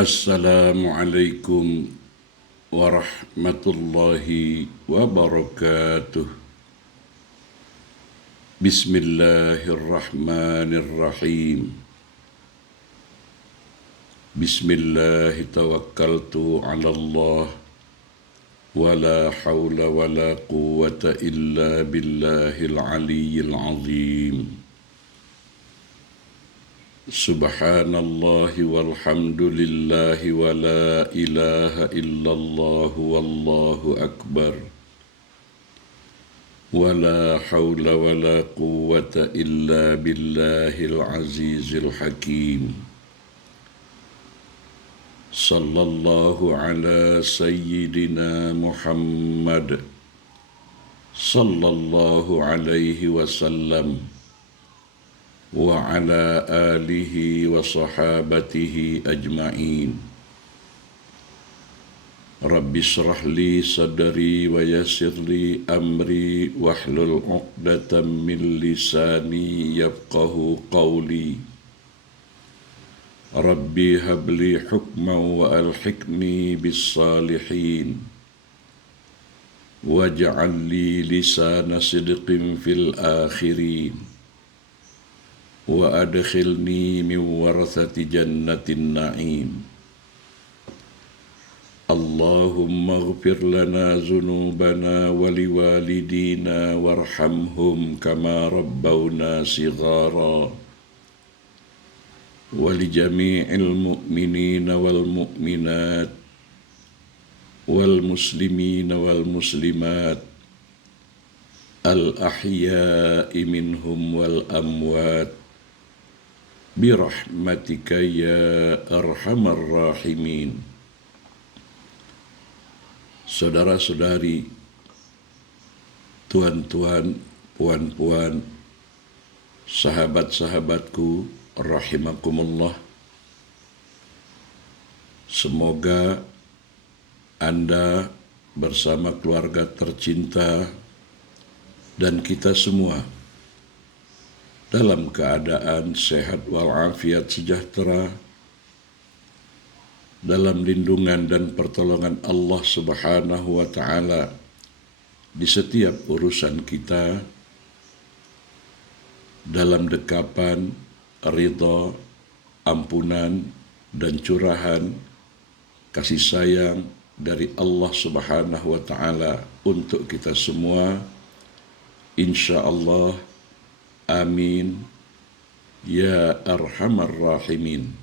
Assalamualaikum warahmatullahi wabarakatuh. Bismillahirrahmanirrahim. Bismillahi tawakkaltu ala Allah wa la hawla wa la quwwata illa billahil aliyyil azim. Subhanallahi walhamdulillahi wa la ilaha illallah wallahu akbar. Wa la hawla wa la quwwata illa billahil azizil hakim. Sallallahu ala sayyidina Muhammad sallallahu alaihi wasallam wa ala alihi wa sahabatihi ajma'in. Rabbi shrah li sadri wa yassir li amri wahlul 'uqdatam min lisani yafqahu qawli. Rabbi habli hukman wa alhiqni bis salihin waj'al li lisana sidqin fil akhirin wa adkhilni min warathati jannatin na'im. Allahumma ighfir lana dhunubana wa liwalidina warhamhum kama rabbawna shighara wa li jami'il mu'minina wal mu'minat wal muslimina wal muslimat al ahya'i minhum wal amwat birahmatika ya arhamar rahimin. Saudara-saudari, tuan-tuan, puan-puan, sahabat-sahabatku, rahimakumullah. Semoga Anda bersama keluarga tercinta dan kita semua dalam keadaan sehat walafiat sejahtera, dalam lindungan dan pertolongan Allah Subhanahu wa Ta'ala di setiap urusan kita, dalam dekapan ridha, ampunan dan curahan kasih sayang dari Allah Subhanahu wa Ta'ala untuk kita semua, insya Allah. Amin ya arhamar rahimin.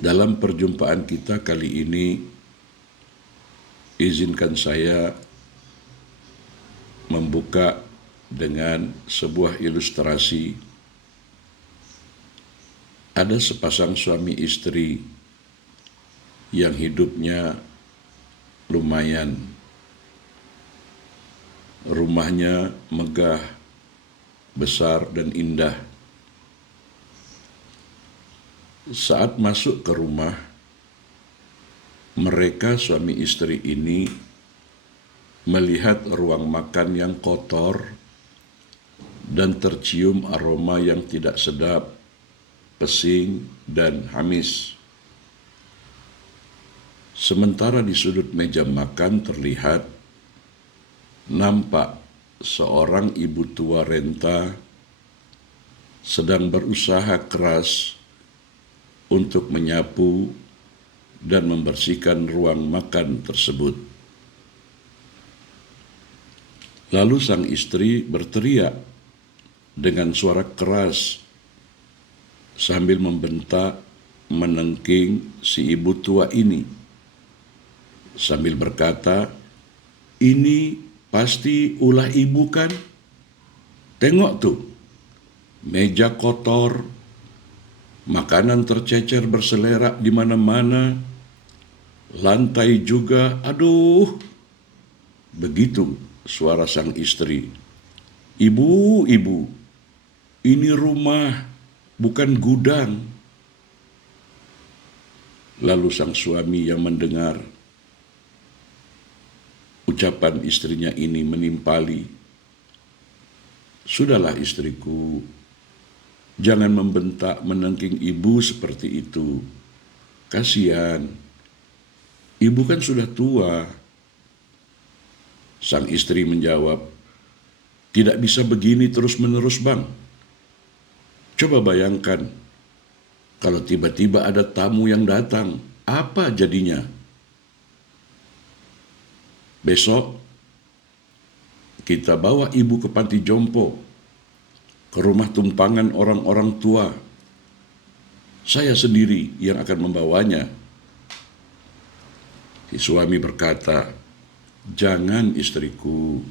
Dalam perjumpaan kita kali ini, izinkan saya membuka dengan sebuah ilustrasi. Ada sepasang suami istri yang hidupnya lumayan. Rumahnya megah, besar dan indah. Saat masuk ke rumah, mereka suami istri ini melihat ruang makan yang kotor dan tercium aroma yang tidak sedap, pesing dan hamis. Sementara di sudut meja makan nampak seorang ibu tua renta sedang berusaha keras untuk menyapu dan membersihkan ruang makan tersebut. Lalu sang istri berteriak dengan suara keras sambil membentak, menengking si ibu tua ini sambil berkata, "Ini pasti ulah ibu kan? Tengok tuh, meja kotor, makanan tercecer berselerak di mana-mana, lantai juga, aduh." Begitu suara sang istri. "Ibu, ini rumah, bukan gudang." Lalu sang suami yang mendengar ucapan istrinya ini menimpali, "Sudahlah istriku, Jangan membentak, menengking ibu seperti itu. Kasihan. Ibu kan sudah tua. Sang istri menjawab, tidak bisa begini terus-menerus, Bang. Coba bayangkan, kalau tiba-tiba ada tamu yang datang, apa jadinya? Besok, kita bawa ibu ke panti jompo, ke rumah tumpangan orang-orang tua. Saya sendiri yang akan membawanya. Si suami berkata, jangan istriku,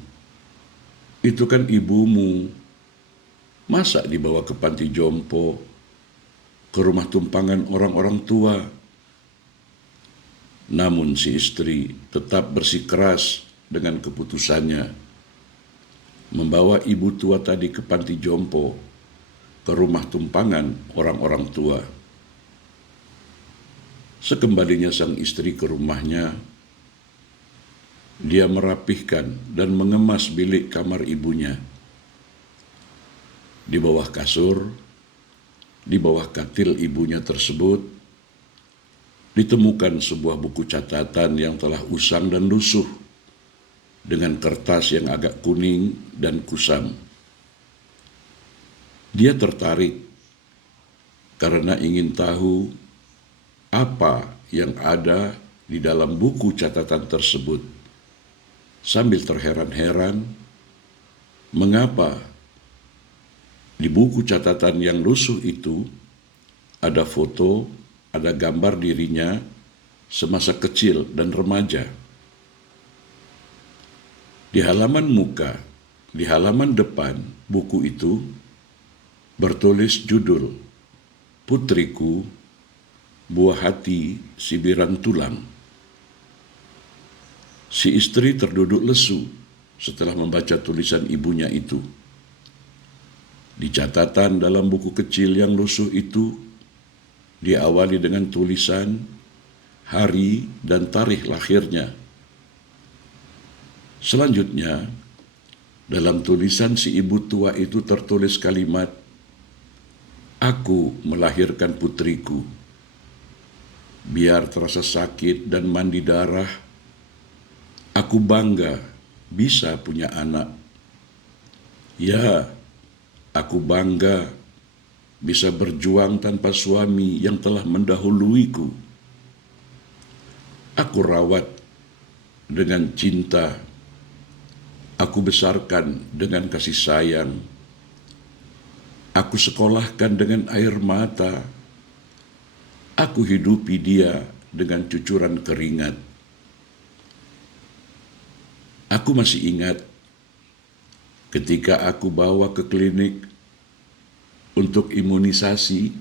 itu kan ibumu. Masa dibawa ke panti jompo, ke rumah tumpangan orang-orang tua? Namun si istri tetap bersikeras dengan keputusannya, membawa ibu tua tadi ke panti jompo, ke rumah tumpangan orang-orang tua. Sekembalinya sang istri ke rumahnya, dia merapihkan dan mengemas bilik kamar ibunya. Di bawah kasur, di bawah katil ibunya tersebut, ditemukan sebuah buku catatan yang telah usang dan lusuh, dengan kertas yang agak kuning dan kusam. Dia tertarik karena ingin tahu apa yang ada di dalam buku catatan tersebut. Sambil terheran-heran, mengapa di buku catatan yang lusuh itu ada foto, ada gambar dirinya semasa kecil dan remaja. Di halaman muka, di halaman depan buku itu bertulis judul, Putriku, Buah Hati Sibiran Tulang. Si istri terduduk lesu setelah membaca tulisan ibunya itu. Di catatan dalam buku kecil yang lusuh itu, diawali dengan tulisan hari dan tarikh lahirnya. Selanjutnya, dalam tulisan si ibu tua itu tertulis kalimat, aku melahirkan putriku. Biar terasa sakit dan mandi darah, aku bangga bisa punya anak. Ya, aku bangga bisa berjuang tanpa suami yang telah mendahuluiku. Aku rawat dengan cinta, aku besarkan dengan kasih sayang, aku sekolahkan dengan air mata, aku hidupi dia dengan cucuran keringat. Aku masih ingat ketika aku bawa ke klinik untuk imunisasi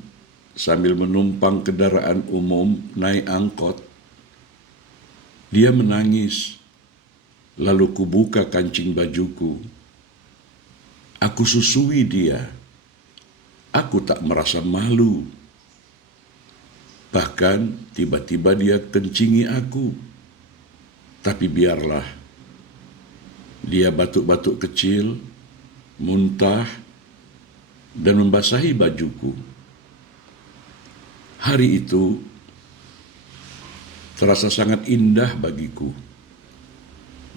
sambil menumpang kendaraan umum naik angkot. Dia menangis, lalu kubuka kancing bajuku. Aku susui dia. Aku tak merasa malu. Bahkan tiba-tiba dia kencingi aku. Tapi biarlah. Dia batuk-batuk kecil, muntah, dan membasahi bajuku. Hari itu terasa sangat indah bagiku.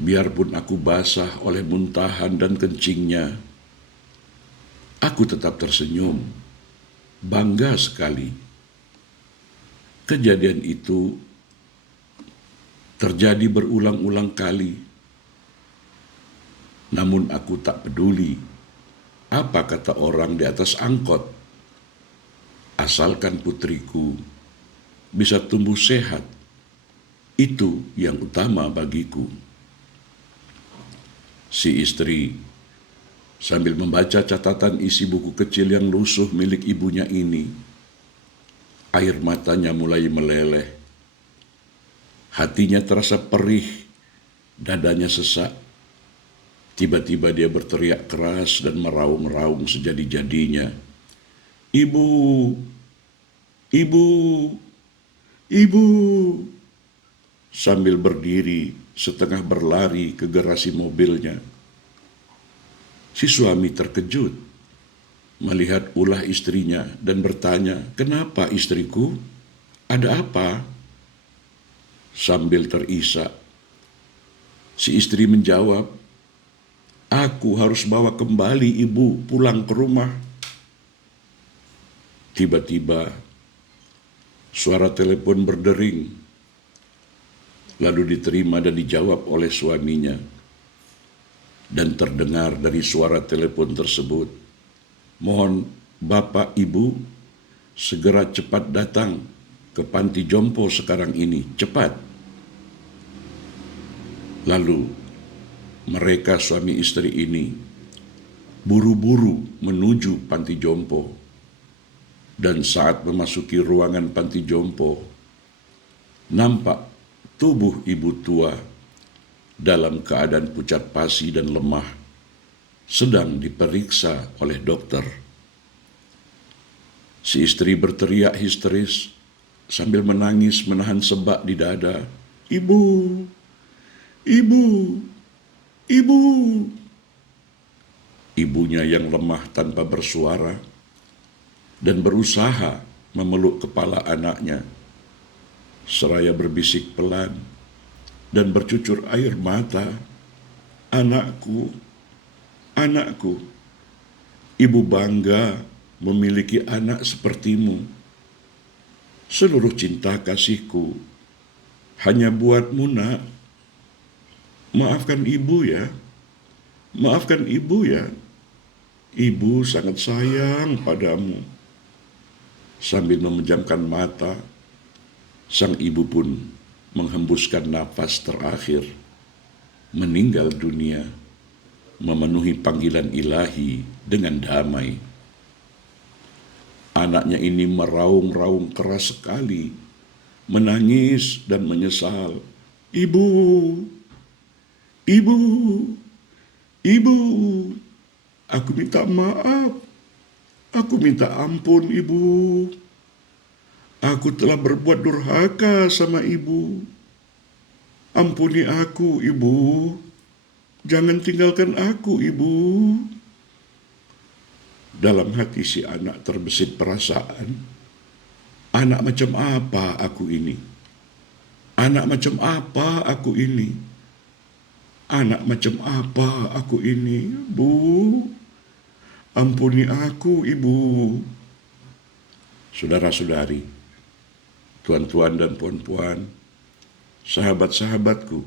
Biarpun aku basah oleh muntahan dan kencingnya, aku tetap tersenyum, bangga sekali. Kejadian itu terjadi berulang-ulang kali. Namun aku tak peduli apa kata orang di atas angkot. Asalkan putriku bisa tumbuh sehat, itu yang utama bagiku. Si istri sambil membaca catatan isi buku kecil yang lusuh milik ibunya ini, air matanya mulai meleleh. Hatinya terasa perih, dadanya sesak. Tiba-tiba dia berteriak keras dan meraung-raung sejadi-jadinya. Ibu, ibu, ibu. Sambil berdiri, setengah berlari ke garasi mobilnya. Si suami terkejut melihat ulah istrinya dan bertanya, "Kenapa istriku? Ada apa?" Sambil terisak, si istri menjawab, "Aku harus bawa kembali ibu pulang ke rumah." Tiba-tiba, suara telepon berdering, lalu diterima dan dijawab oleh suaminya. Dan terdengar dari suara telepon tersebut, "Mohon Bapak Ibu segera cepat datang ke panti jompo sekarang ini, cepat." Lalu mereka suami istri ini buru-buru menuju panti jompo. Dan saat memasuki ruangan panti jompo, nampak tubuh ibu tua dalam keadaan pucat pasi dan lemah, sedang diperiksa oleh dokter. Si istri berteriak histeris sambil menangis menahan sebak di dada, "Ibu, ibu, ibu." Ibunya yang lemah tanpa bersuara dan berusaha memeluk kepala anaknya, seraya berbisik pelan dan bercucur air mata, "Anakku, anakku, ibu bangga memiliki anak sepertimu. Seluruh cinta kasihku hanya buatmu, nak. Maafkan ibu ya, maafkan ibu ya. Ibu sangat sayang padamu." Sambil memejamkan mata, sang ibu pun menghembuskan nafas terakhir, meninggal dunia, memenuhi panggilan ilahi dengan damai. Anaknya ini meraung-raung keras sekali, menangis dan menyesal, "Ibu, ibu, ibu, aku minta maaf, aku minta ampun ibu. Aku telah berbuat durhaka sama ibu. Ampuni aku ibu, jangan tinggalkan aku ibu." Dalam hati si anak terbesit perasaan, "Anak macam apa aku ini? Anak macam apa aku ini? Anak macam apa aku ini? Bu, ampuni aku ibu." Saudara-saudari, tuan-tuan dan puan-puan, sahabat-sahabatku,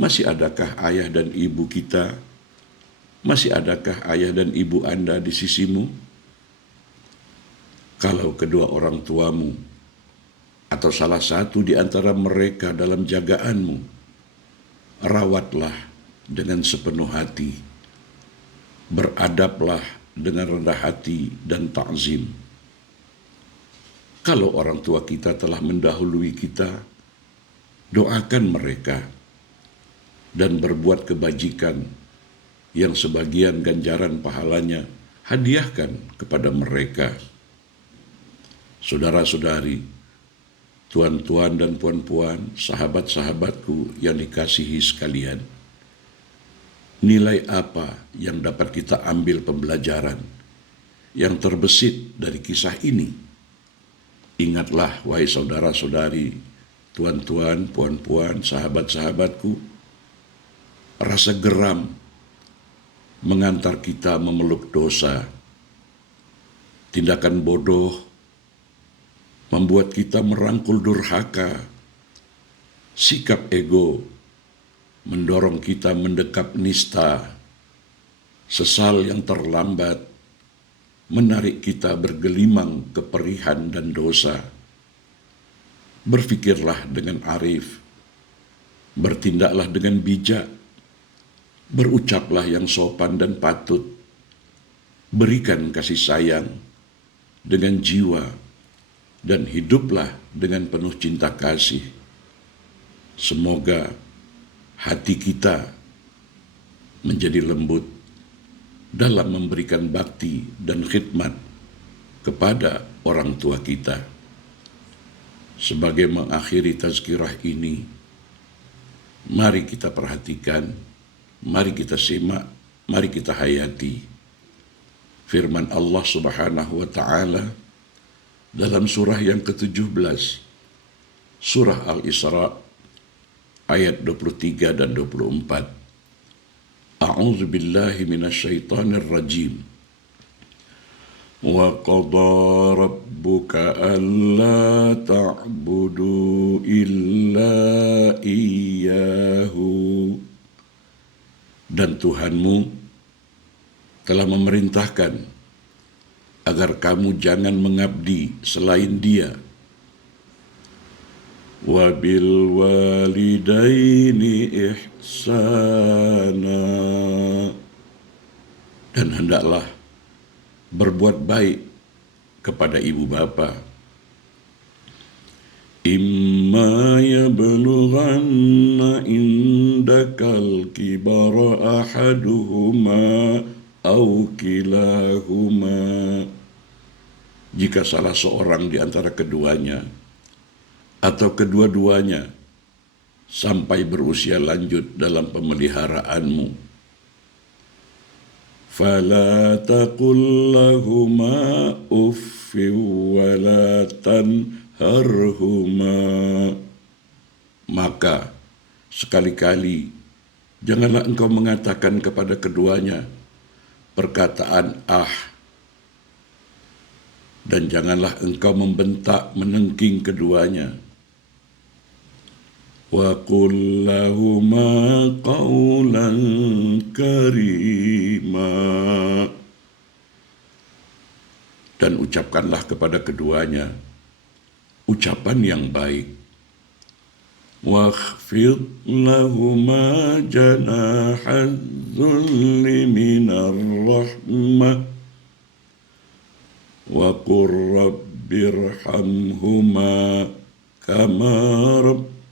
masih adakah ayah dan ibu kita? Masih adakah ayah dan ibu Anda di sisimu? Kalau kedua orang tuamu atau salah satu di antara mereka dalam jagaanmu, rawatlah dengan sepenuh hati, beradablah dengan rendah hati dan takzim. Kalau orang tua kita telah mendahului kita, doakan mereka dan berbuat kebajikan yang sebagian ganjaran pahalanya hadiahkan kepada mereka. Saudara-saudari, tuan-tuan dan puan-puan, sahabat-sahabatku yang dikasihi sekalian, nilai apa yang dapat kita ambil pembelajaran yang terbesit dari kisah ini? Ingatlah, wahai saudara-saudari, tuan-tuan, puan-puan, sahabat-sahabatku, rasa geram mengantar kita memeluk dosa. Tindakan bodoh membuat kita merangkul durhaka. Sikap ego mendorong kita mendekap nista. Sesal yang terlambat menarik kita bergelimang keperihan dan dosa. Berfikirlah dengan arif, bertindaklah dengan bijak, berucaplah yang sopan dan patut, berikan kasih sayang dengan jiwa, dan hiduplah dengan penuh cinta kasih. Semoga hati kita menjadi lembut dalam memberikan bakti dan khidmat kepada orang tua kita. Sebagai mengakhiri tazkirah ini, mari kita perhatikan, mari kita simak, mari kita hayati firman Allah Subhanahu wa taala dalam surah yang ke-17, surah Al-Isra ayat 23 dan 24. A'udzu billahi minasyaitonir rajim. Wa qada rabbuka alla ta'budu illa iyyahu. Dan Tuhanmu telah memerintahkan agar kamu jangan mengabdi selain Dia. Wa bil walidaini ihsana. Dan hendaklah berbuat baik kepada ibu bapa. Imma yablughanna indakal kibara ahaduhuma aw kilahuma. Jika salah seorang di antara keduanya atau kedua-duanya sampai berusia lanjut dalam pemeliharaanmu, fala taqul lahuma uffin wa la tanharhuma. Maka sekali-kali janganlah engkau mengatakan kepada keduanya perkataan dan janganlah engkau membentak menengking keduanya. Wa qul lahuma qawlan karima. Dan ucapkanlah kepada keduanya ucapan yang baik. Wakhfid lahuma janahaz zulli minar rahmah wa qur rabbirhamhuma kama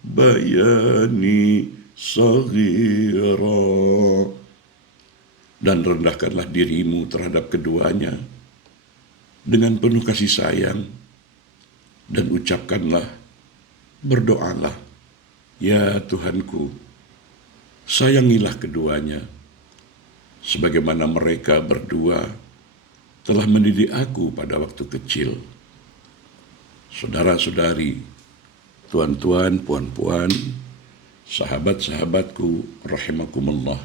bayani saghira. Dan rendahkanlah dirimu terhadap keduanya dengan penuh kasih sayang, dan ucapkanlah, berdoalah, ya Tuhanku, sayangilah keduanya sebagaimana mereka berdua telah mendidik aku pada waktu kecil. Saudara-saudari, tuan-tuan, puan-puan, sahabat-sahabatku rahimakumullah.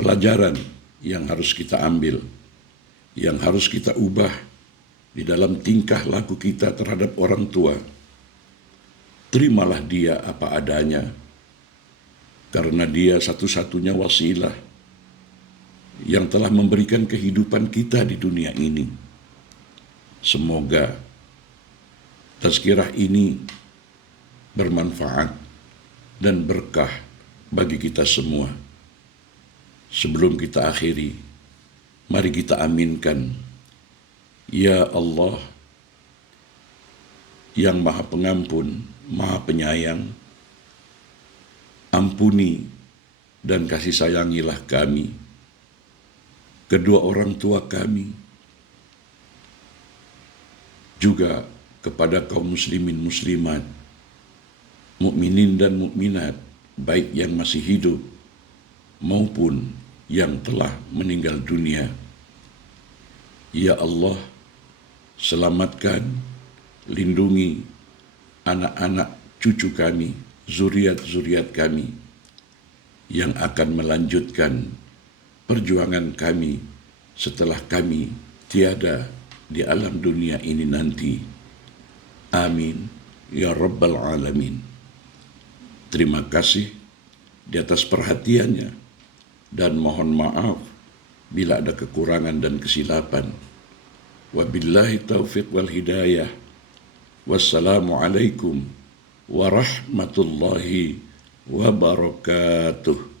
Pelajaran yang harus kita ambil, yang harus kita ubah di dalam tingkah laku kita terhadap orang tua. Terimalah dia apa adanya, karena dia satu-satunya wasilah yang telah memberikan kehidupan kita di dunia ini. Semoga tazkirah ini bermanfaat dan berkah bagi kita semua. Sebelum kita akhiri, mari kita aminkan. Ya Allah, yang Maha Pengampun, Maha Penyayang, ampuni dan kasih sayangilah kami, kedua orang tua kami, juga kepada kaum muslimin muslimat, mukminin dan mukminat, baik yang masih hidup maupun yang telah meninggal dunia. Ya Allah, selamatkan, lindungi anak-anak cucu kami, zuriat-zuriat kami yang akan melanjutkan perjuangan kami setelah kami tiada di alam dunia ini nanti. Amin ya rabbal alamin. Terima kasih di atas perhatiannya, dan mohon maaf bila ada kekurangan dan kesilapan. Wabillahi taufiq wal hidayah. Wassalamualaikum warahmatullahi wabarakatuh.